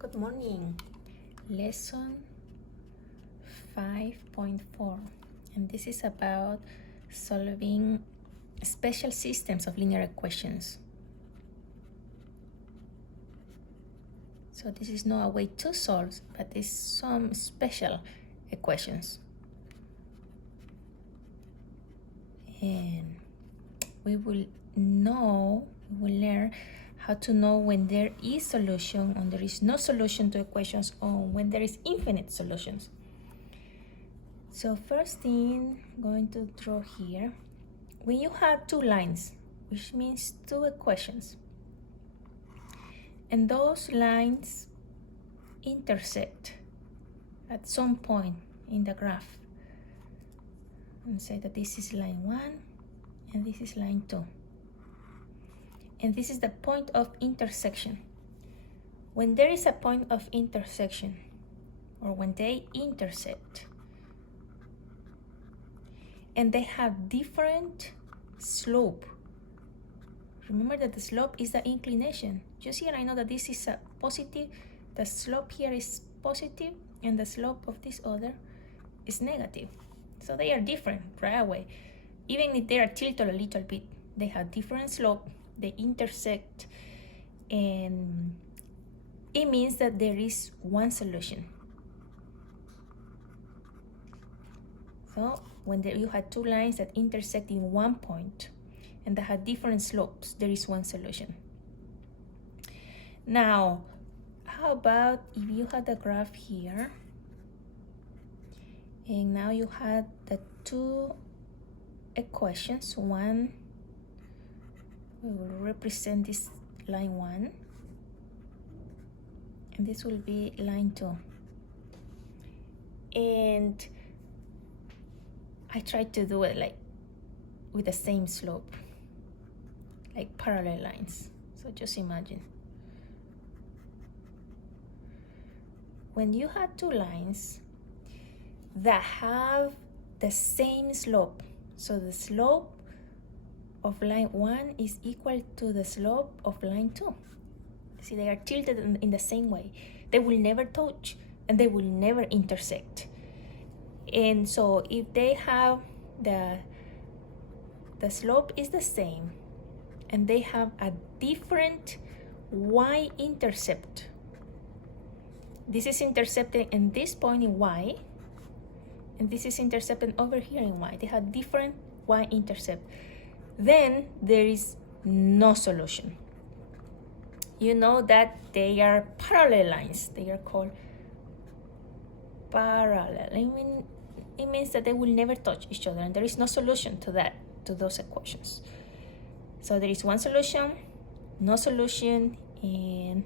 Good morning. Lesson 5.4, and this is about solving special systems of linear equations. So this is not a way to solve, but it's some special equations. And we will learn how to know when there is solution, when there is no solution to equations, or when there is infinite solutions. So first thing, I'm going to draw here. When you have two lines, which means two equations, and those lines intersect at some point in the graph, and say that this is line 1 and this is line 2. And this is the point of intersection. When there is a point of intersection, or when they intersect, and they have different slope. Remember that the slope is the inclination. Just here I know that this is a positive, the slope here is positive, and the slope of this other is negative. So they are different right away. Even if they are tilted a little bit, they have different slope, they intersect, and it means that there is one solution. So when you have two lines that intersect in one point and that have different slopes, there is one solution. Now, how about if you had the graph here, and now you had the two equations. One, we will represent this line 1, and this will be line 2. And I tried to do it like with the same slope, like parallel lines. So just imagine. When you have two lines that have the same slope, so the slope of line 1 is equal to the slope of line 2. See, they are tilted in the same way. They will never touch and they will never intersect. And so if they have the slope is the same and they have a different y-intercept, this is intercepted in this point in y, and this is intercepted over here in y. They have different y-intercept. Then there is no solution. You know that they are parallel lines. They are called parallel. It means that they will never touch each other, and there is no solution to those equations. So there is one solution, no solution, and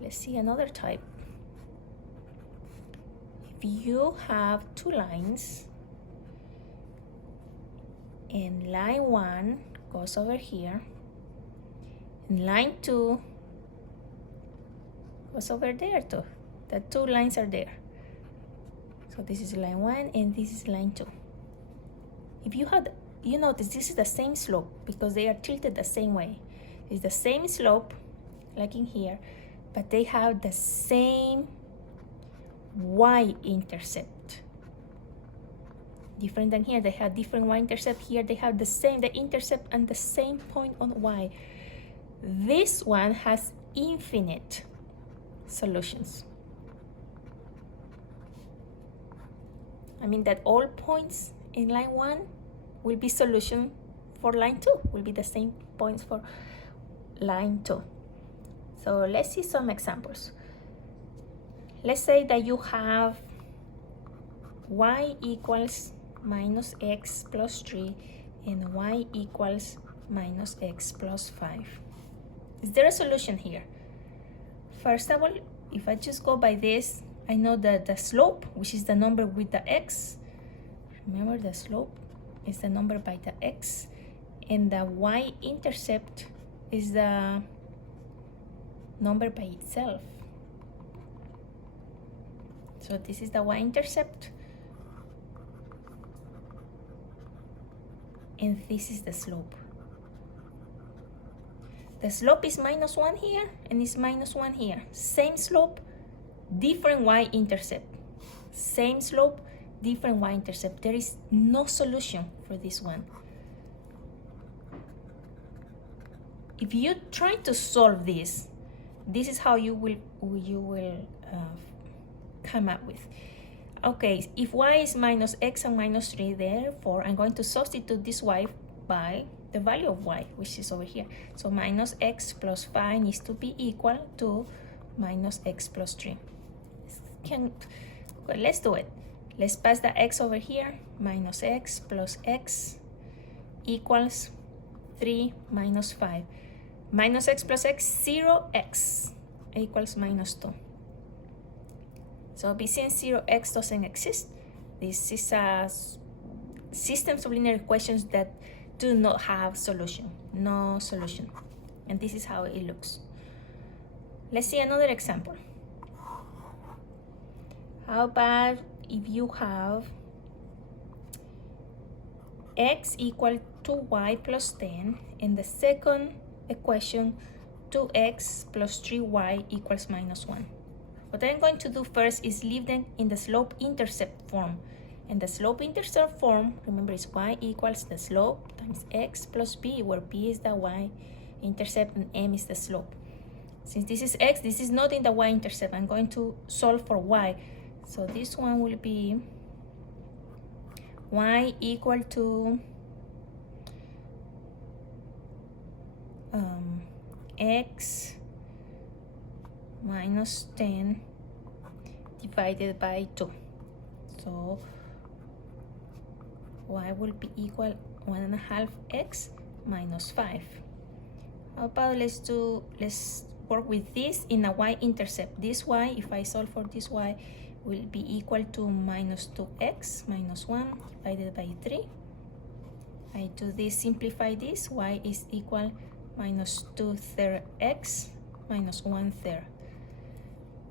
let's see another type. If you have two lines, and line 1 goes over here, and line 2 goes over there too. The two lines are there. So this is line 1 and this is line 2. If you notice this is the same slope because they are tilted the same way. It's the same slope like in here, but they have the same y-intercept. Different than here, they have different y-intercept. Here they have the same, the intercept and the same point on y. This one has infinite solutions. I mean that all points in line 1 will be solution for line 2, will be the same points for line 2. So let's see some examples. Let's say that you have y equals minus x plus 3 and y equals minus x plus 5. Is there a solution here? First of all, if I just go by this, I know that the slope, which is the number with the x, remember the slope is the number by the x, and the y-intercept is the number by itself. So this is the y-intercept, and this is the slope. The slope is -1 here and it's -1 here. Same slope, different y-intercept. Same slope, different y-intercept. There is no solution for this one. If you try to solve this, this is how you will come up with. Okay, if y is -x and -3, therefore I'm going to substitute this y by the value of y, which is over here. So -x plus 5 needs to be equal to -x plus 3. Well, let's do it. Let's pass the x over here. -x plus x equals 3 minus 5. -x plus x, 0x equals -2. So since 0x doesn't exist, this is a systems of linear equations that do not have solution, no solution. And this is how it looks. Let's see another example. How about if you have x equal to y plus 10, and the second equation 2x plus 3y equals -1. What I'm going to do first is leave them in the slope-intercept form. And the slope-intercept form, remember, is y equals the slope times x plus b, where b is the y-intercept and m is the slope. Since this is x, this is not in the y-intercept. I'm going to solve for y. So this one will be y equal to x minus 10 divided by 2. So y will be equal 1.5 x minus 5. How about let's work with this in a y-intercept. This y, if I solve for this y, will be equal to -2x minus 1 divided by 3. I do this, simplify this, y is equal -2/3 x minus 1/3.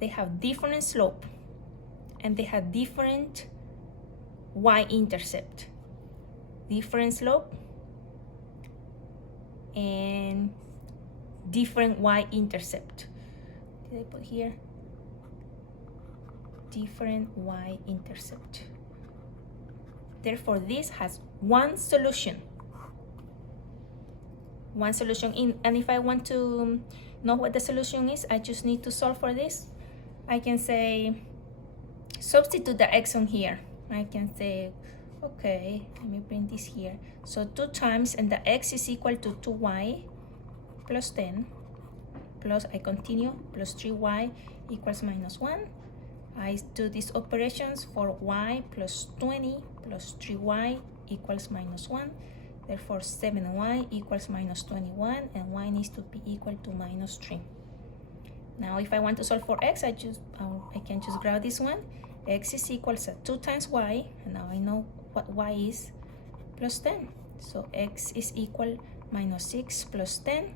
They have different slope and they have different y-intercept. Different slope and different y-intercept. Did I put here? Different y-intercept. Therefore, this has one solution. One solution in, and if I want to know what the solution is, I just need to solve for this. I can say, substitute the x on here. I can say, okay, let me bring this here. So 2 times, and the x is equal to 2y plus 10, plus I continue, plus 3y equals -1. I do these operations for y plus 20 plus 3y equals -1. Therefore, 7y equals -21, and y needs to be equal to -3. Now, if I want to solve for x, I can just grab this one. X is equal to 2 times y, and now I know what y is, plus 10. So x is equal -6 plus 10.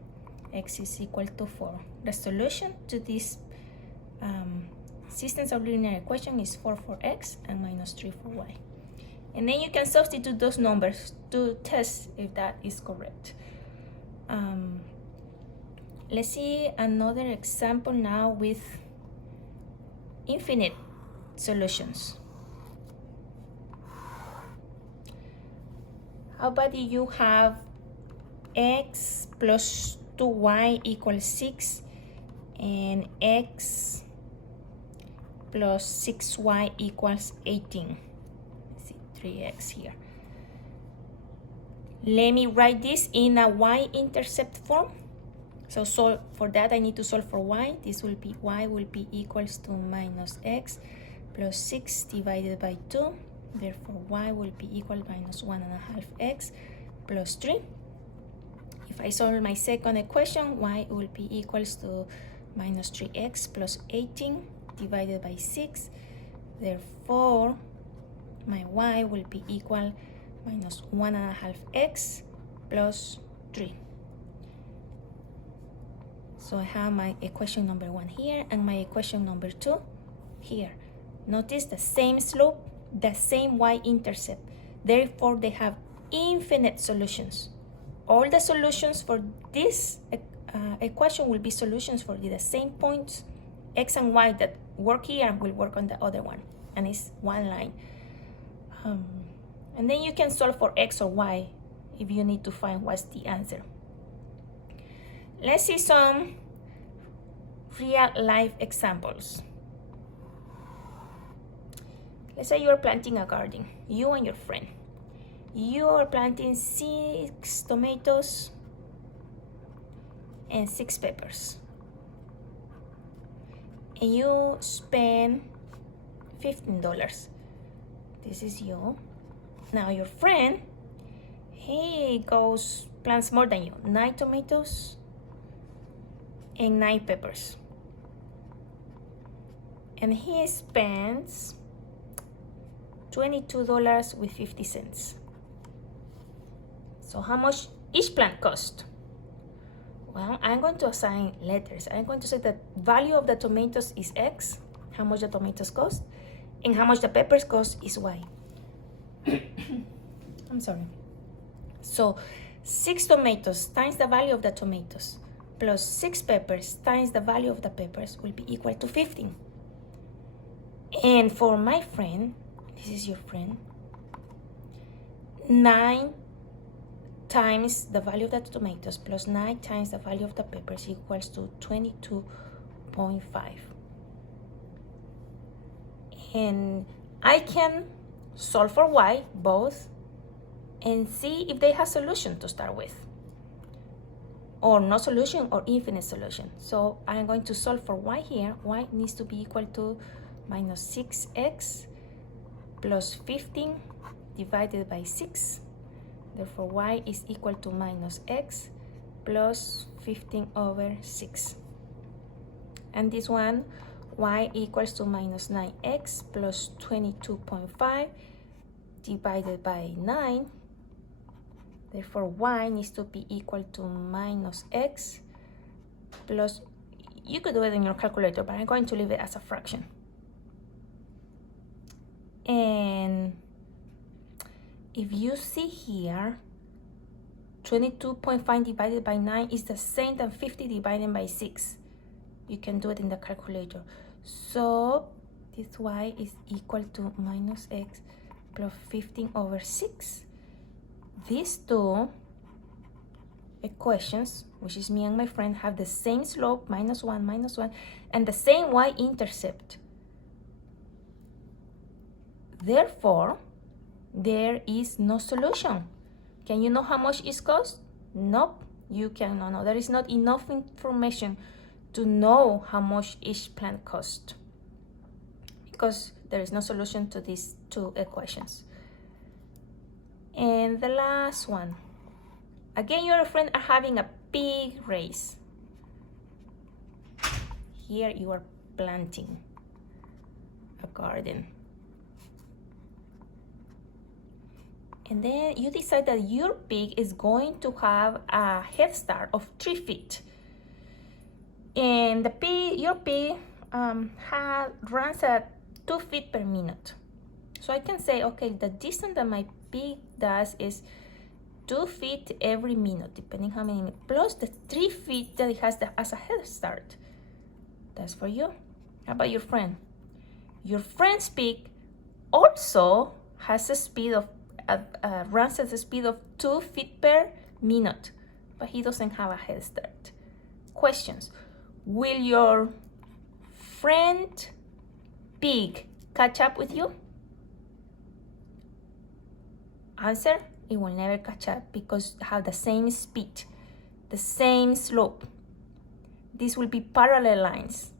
X is equal to 4. The solution to this systems of linear equation is 4 for x and -3 for y. And then you can substitute those numbers to test if that is correct. Let's see another example now with infinite solutions. How about if you have x plus 2y equals 6 and x plus 6y equals 18. Let's see, 3x here. Let me write this in a y-intercept form. So for that, I need to solve for y. This will be, y will be equals to -x plus 6 divided by 2. Therefore, y will be equal -1.5 x plus 3. If I solve my second equation, y will be equals to -3x plus 18 divided by 6. Therefore, my y will be equal -1.5 x plus 3. So I have my equation number 1 here and my equation number 2 here. Notice the same slope, the same y-intercept. Therefore, they have infinite solutions. All the solutions for this equation will be solutions for the same points. X and Y that work here will work on the other one, and it's one line. And then you can solve for X or Y if you need to find what's the answer. Let's see some real life examples. Let's say you're planting a garden, you and your friend. You are planting 6 tomatoes and 6 peppers. And you spend $15. This is you. Now your friend, he plants more than you, 9 tomatoes and 9 peppers. And he spends $22.50. So how much each plant cost? Well, I'm going to assign letters. I'm going to say the value of the tomatoes is X, how much the tomatoes cost, and how much the peppers cost is Y. I'm sorry. So 6 tomatoes times the value of the tomatoes plus 6 peppers times the value of the peppers will be equal to 15. And for my friend, this is your friend, 9 times the value of the tomatoes plus 9 times the value of the peppers equals to 22.5. And I can solve for Y both and see if they have solution to start with, or no solution or infinite solution. So I'm going to solve for Y here. Y needs to be equal to minus 6x plus 15 divided by 6. Therefore, Y is equal to minus x plus 15 over 6. And this one, Y equals to minus 9x plus 22.5 divided by 9. Therefore, Y needs to be equal to minus x plus, you could do it in your calculator, but I'm going to leave it as a fraction. And if you see here, 22.5 divided by 9 is the same as 50 divided by 6. You can do it in the calculator. So this Y is equal to minus x plus 15 over 6. These two equations, which is me and my friend, have the same slope, minus 1, and the same y-intercept. Therefore, there is no solution. Can you know how much it costs? Nope, you cannot know. There is not enough information to know how much each plant costs, because there is no solution to these two equations. And the last one. Again, your friend are having a big race. Here you are planting a garden. And then you decide that your pig is going to have a head start of 3 feet. And your pig runs at 2 feet per minute. So I can say, okay, the distance that my pig does is 2 feet every minute, depending how many minutes, plus the 3 feet that it has as a head start. That's for you. How about your friend? Your friend's pig also has a speed of runs at the speed of 2 feet per minute, but he doesn't have a head start. Questions. Will your friend pig catch up with you? Answer, it will never catch up because they have the same speed, the same slope. These will be parallel lines,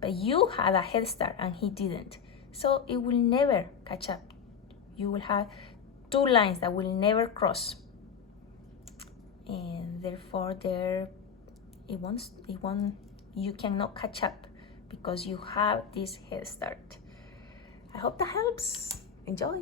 but you had a head start and he didn't. So it will never catch up. You will have 2 lines that will never cross. And therefore you cannot catch up because you have this head start. I hope that helps. Enjoy.